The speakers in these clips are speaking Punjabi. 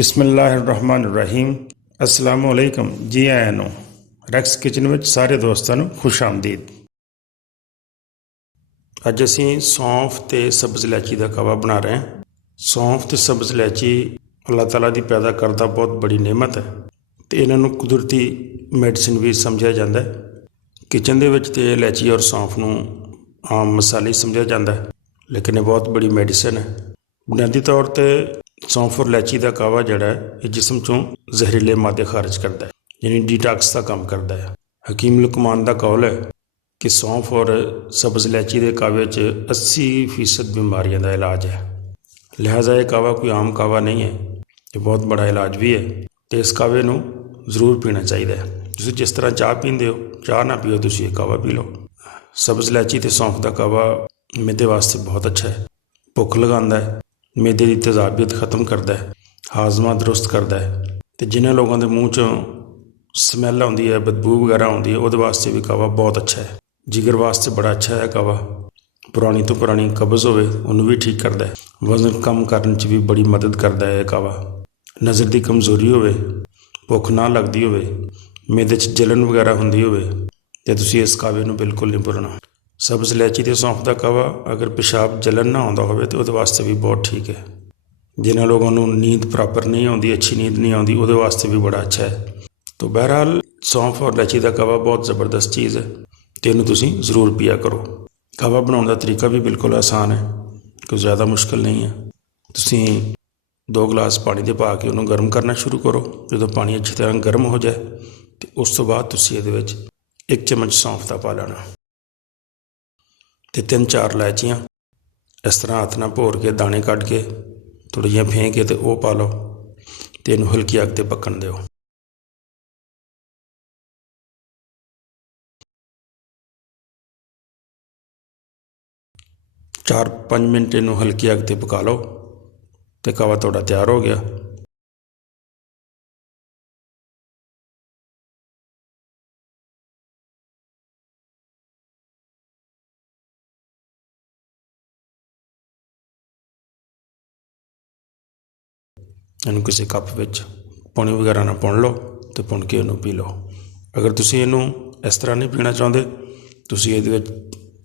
ਬਿਸਮਿਲ੍ਲਾਹਿਰਰਹਿਮਾਨਿਰਰਹੀਮ। अस्सलाम वालेकुम जी आया ਨੂੰ ਰੈਕਸ ਕਿਚਨ ਵਿੱਚ ਸਾਰੇ ਦੋਸਤਾਂ ਨੂੰ ਖੁਸ਼ ਆਮਦੀਦ। ਅੱਜ ਅਸੀਂ ਸੌਂਫ ਤੇ ਸਬਜ਼ ਇਲਾਇਚੀ ਦਾ ਕਾਵਾ ਬਣਾ ਰਹੇ ਹਾਂ। ਸੌਂਫ ਤੇ ਸਬਜ਼ ਇਲਾਇਚੀ ਅੱਲਾਹ ਤਾਲਾ ਦੀ ਪੈਦਾ ਕਰਦਾ ਬਹੁਤ ਬੜੀ ਨਿਅਮਤ ਹੈ ਤੇ ਇਹਨਾਂ ਨੂੰ ਕੁਦਰਤੀ ਮੈਡੀਸਿਨ ਵੀ ਸਮਝਿਆ ਜਾਂਦਾ ਹੈ। ਕਿਚਨ ਦੇ ਵਿੱਚ ਤੇ ਇਲਾਇਚੀ ਔਰ ਸੌਂਫ ਨੂੰ ਆਮ ਮਸਾਲੇ ਸਮਝਿਆ ਜਾਂਦਾ ਹੈ, ਲੇਕਿਨ ਇਹ ਬਹੁਤ ਬੜੀ ਮੈਡੀਸਨ ਹੈ। ਬੁਨਿਆਦੀ ਤੌਰ ਤੇ ਸੌਂਫ ਔਰ ਇਲਾਇਚੀ ਦਾ ਕਾਵਾ ਜਿਹੜਾ ਹੈ ਇਹ ਜਿਸਮ ਚੋਂ ਜ਼ਹਿਰੀਲੇ ਮਾਦੇ ਖਾਰਜ ਕਰਦਾ ਹੈ, ਯਾਨੀ ਡੀਟਾਕਸ ਦਾ ਕੰਮ ਕਰਦਾ ਹੈ। ਹਕੀਮ ਲੁਕਮਾਨ ਦਾ ਕੌਲ ਹੈ ਕਿ ਸੌਂਫ ਔਰ ਸਬਜ਼ ਇਲਾਇਚੀ ਦੇ ਕਾਵੇ 'ਚ 80% ਬਿਮਾਰੀਆਂ ਦਾ ਇਲਾਜ ਹੈ। ਲਿਹਾਜ਼ਾ ਇਹ ਕਾਵਾ ਕੋਈ ਆਮ ਕਾਵਾ ਨਹੀਂ ਹੈ, ਇਹ ਬਹੁਤ ਬੜਾ ਇਲਾਜ ਵੀ ਹੈ ਅਤੇ ਇਸ ਕਾਵੇ ਨੂੰ ਜ਼ਰੂਰ ਪੀਣਾ ਚਾਹੀਦਾ ਹੈ। ਤੁਸੀਂ ਜਿਸ ਤਰ੍ਹਾਂ ਚਾਹ ਪੀਂਦੇ ਹੋ, ਚਾਹ ਨਾ ਪੀਓ, ਤੁਸੀਂ ਇਹ ਕਾਵਾ ਪੀ ਲਓ। ਸਬਜ਼ ਇਲਾਇਚੀ ਅਤੇ ਸੌਂਫ ਦਾ ਕਾਵਾ ਮਿਹਦੇ ਵਾਸਤੇ ਬਹੁਤ ਅੱਛਾ ਹੈ, ਭੁੱਖ ਲਗਾਉਂਦਾ ਹੈ, ਮਿਹਦੇ ਦੀ ਤੇਜ਼ਾਬੀਅਤ ਖ਼ਤਮ ਕਰਦਾ ਹੈ, ਹਾਜ਼ਮਾ ਦਰੁਸਤ ਕਰਦਾ ਹੈ ਅਤੇ ਜਿਨ੍ਹਾਂ ਲੋਕਾਂ ਦੇ ਮੂੰਹ 'ਚੋਂ ਸਮੈਲ ਆਉਂਦੀ ਹੈ, ਬਦਬੂ ਵਗੈਰਾ ਆਉਂਦੀ ਹੈ, ਉਹਦੇ ਵਾਸਤੇ ਵੀ ਕਾਵਾ ਬਹੁਤ ਅੱਛਾ ਹੈ। ਜਿਗਰ ਵਾਸਤੇ ਬੜਾ ਅੱਛਾ ਹੈ ਕਾਵਾ। ਪੁਰਾਣੀ ਤੋਂ ਪੁਰਾਣੀ ਕਬਜ਼ ਹੋਵੇ ਉਹਨੂੰ ਵੀ ਠੀਕ ਕਰਦਾ ਹੈ। ਵਜ਼ਨ ਕਮ ਕਰਨ 'ਚ ਵੀ ਬੜੀ ਮਦਦ ਕਰਦਾ ਹੈ ਇਹ ਕਾਵਾ। ਨਜ਼ਰ ਦੀ ਕਮਜ਼ੋਰੀ ਹੋਵੇ, ਭੁੱਖ ਨਾ ਲੱਗਦੀ ਹੋਵੇ, ਮਿਹਦੇ 'ਚ ਜਲਨ ਵਗੈਰਾ ਹੁੰਦੀ ਹੋਵੇ ਅਤੇ ਤੁਸੀਂ ਇਸ ਕਾਵੇ ਨੂੰ ਬਿਲਕੁਲ ਨਹੀਂ ਭੁੱਲਣਾ। ਸਬਜ਼ ਇਲਾਇਚੀ ਅਤੇ ਸੌਂਫ ਦਾ ਕਾਵਾ ਅਗਰ ਪਿਸ਼ਾਬ ਜਲਨ ਨਾ ਆਉਂਦਾ ਹੋਵੇ ਤਾਂ ਉਹਦੇ ਵਾਸਤੇ ਵੀ ਬਹੁਤ ਠੀਕ ਹੈ। ਜਿਨ੍ਹਾਂ ਲੋਕਾਂ ਨੂੰ ਨੀਂਦ ਪ੍ਰੋਪਰ ਨਹੀਂ ਆਉਂਦੀ, ਅੱਛੀ ਨੀਂਦ ਨਹੀਂ ਆਉਂਦੀ, ਉਹਦੇ ਵਾਸਤੇ ਵੀ ਬੜਾ ਅੱਛਾ ਹੈ। ਤਾਂ ਬਹਰਹਾਲ ਸੌਂਫ ਔਰ ਇਲਾਇਚੀ ਦਾ ਕਾਵਾ ਬਹੁਤ ਜ਼ਬਰਦਸਤ ਚੀਜ਼ ਹੈ ਅਤੇ ਇਹਨੂੰ ਤੁਸੀਂ ਜ਼ਰੂਰ ਪੀਆ ਕਰੋ। ਕਾਵਾ ਬਣਾਉਣ ਦਾ ਤਰੀਕਾ ਵੀ ਬਿਲਕੁਲ ਆਸਾਨ ਹੈ, ਕੋਈ ਜ਼ਿਆਦਾ ਮੁਸ਼ਕਿਲ ਨਹੀਂ ਹੈ। ਤੁਸੀਂ 2 ਗਲਾਸ ਪਾਣੀ ਦੇ ਪਾ ਕੇ ਉਹਨੂੰ ਗਰਮ ਕਰਨਾ ਸ਼ੁਰੂ ਕਰੋ। ਜਦੋਂ ਪਾਣੀ ਅੱਛੀ ਤਰ੍ਹਾਂ ਗਰਮ ਹੋ ਜਾਏ ਅਤੇ ਉਸ ਤੋਂ ਬਾਅਦ ਤੁਸੀਂ ਇਹਦੇ ਵਿੱਚ 1 ਚਮਚ ਸੌਂਫ ਦਾ ਪਾ ਲੈਣਾ ਅਤੇ 3-4 ਇਲਾਇਚੀਆਂ ਇਸ ਤਰ੍ਹਾਂ ਹੱਥ ਨਾਲ ਭੋਰ ਕੇ ਦਾਣੇ ਕੱਢ ਕੇ ਥੋੜ੍ਹੀਆਂ ਜਿਹੀਆਂ ਫੇਂਕ ਕੇ ਅਤੇ ਉਹ ਪਾ ਲਓ ਅਤੇ ਇਹਨੂੰ ਹਲਕੀ ਅੱਗ 'ਤੇ ਪੱਕਣ ਦਿਓ। ਚਾਰ 5 ਮਿੰਟ ਇਹਨੂੰ ਹਲਕੀ ਅੱਗ 'ਤੇ ਪਕਾ ਲਓ ਅਤੇ ਕਾਵਾ ਤੁਹਾਡਾ ਤਿਆਰ ਹੋ ਗਿਆ। ਇਹਨੂੰ ਕਿਸੇ ਕੱਪ ਵਿੱਚ ਪਾਣੀ ਵਗੈਰਾ ਨਾਲ ਪੁਣ ਲਓ ਅਤੇ ਪੁਣ ਕੇ ਇਹਨੂੰ ਪੀ ਲਓ। ਅਗਰ ਤੁਸੀਂ ਇਹਨੂੰ ਇਸ ਤਰ੍ਹਾਂ ਨਹੀਂ ਪੀਣਾ ਚਾਹੁੰਦੇ, ਤੁਸੀਂ ਇਹਦੇ ਵਿੱਚ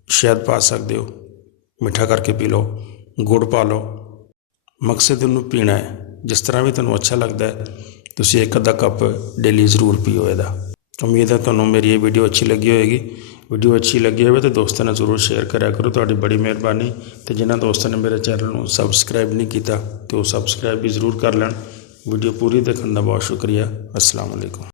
ਸ਼ਹਿਦ ਪਾ ਸਕਦੇ ਹੋ, ਮਿੱਠਾ ਕਰਕੇ ਪੀ ਲਓ, ਗੁੜ ਪਾ ਲਓ। ਮਕਸਦ ਇਹਨੂੰ ਪੀਣਾ ਹੈ, ਜਿਸ ਤਰ੍ਹਾਂ ਵੀ ਤੁਹਾਨੂੰ ਅੱਛਾ ਲੱਗਦਾ ਹੈ। ਤੁਸੀਂ 1 ਅੱਧਾ ਕੱਪ ਡੇਲੀ ਜ਼ਰੂਰ ਪੀਓ ਇਹਦਾ। ਉਮੀਦ ਹੈ ਤੁਹਾਨੂੰ ਮੇਰੀ ਇਹ ਵੀਡੀਓ ਅੱਛੀ ਲੱਗੀ ਹੋਏਗੀ। ਵੀਡੀਓ ਅੱਛੀ ਲੱਗੀ ਹੋਵੇ ਤਾਂ ਦੋਸਤਾਂ ਨਾਲ ਜ਼ਰੂਰ ਸ਼ੇਅਰ ਕਰਿਆ ਕਰੋ, ਤੁਹਾਡੀ ਬੜੀ ਮਿਹਰਬਾਨੀ। ਅਤੇ ਜਿਨ੍ਹਾਂ ਦੋਸਤਾਂ ਨੇ ਮੇਰੇ ਚੈਨਲ ਨੂੰ ਸਬਸਕ੍ਰਾਈਬ ਨਹੀਂ ਕੀਤਾ ਅਤੇ ਉਹ ਸਬਸਕ੍ਰਾਈਬ ਵੀ ਜ਼ਰੂਰ ਕਰ ਲੈਣ। ਵੀਡੀਓ ਪੂਰੀ ਦੇਖਣ ਦਾ ਬਹੁਤ ਸ਼ੁਕਰੀਆ। अस्सलाम वालेकुम।